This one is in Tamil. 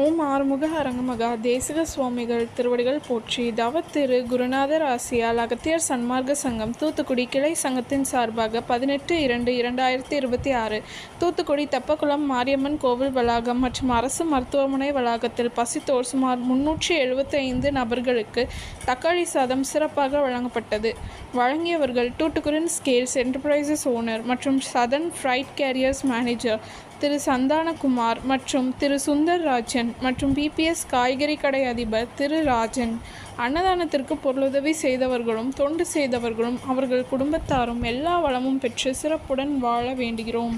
ஓம் ஆறுமுக அரங்கமகா தேசிக சுவாமிகள் திருவடிகள் போற்றி. தவத்திரு குருநாதர் ஆசியால் அகத்தியர் சன்மார்க்க சங்கம் தூத்துக்குடி கிளை சங்கத்தின் சார்பாக 18-2-2026 தூத்துக்குடி தெப்பக்குளம் மாரியம்மன் கோவில் வளாகம் மற்றும் அரசு மருத்துவமனை வளாகத்தில் பசித்தோர் சுமார் 375 நபர்களுக்கு தக்காளி சாதம் சிறப்பாக வழங்கப்பட்டது. வழங்கியவர்கள் டூட்டுக்குரின் ஸ்கேல்ஸ் என்டர்பிரைசஸ் ஓனர் மற்றும் சதன் ஃப்ரைட் கேரியர்ஸ் மேனேஜர் திரு சந்தானகுமார் மற்றும் திரு சுந்தர்ராஜன் மற்றும் பிபிஎஸ் காய்கறி கடை அதிபர் திரு ராஜன். அன்னதானத்திற்கு பொருளுதவி செய்தவர்களும் தொண்டு செய்தவர்களும் அவர்கள் குடும்பத்தாரும் எல்லா வளமும் பெற்று சிறப்புடன் வாழ வேண்டுகிறோம்.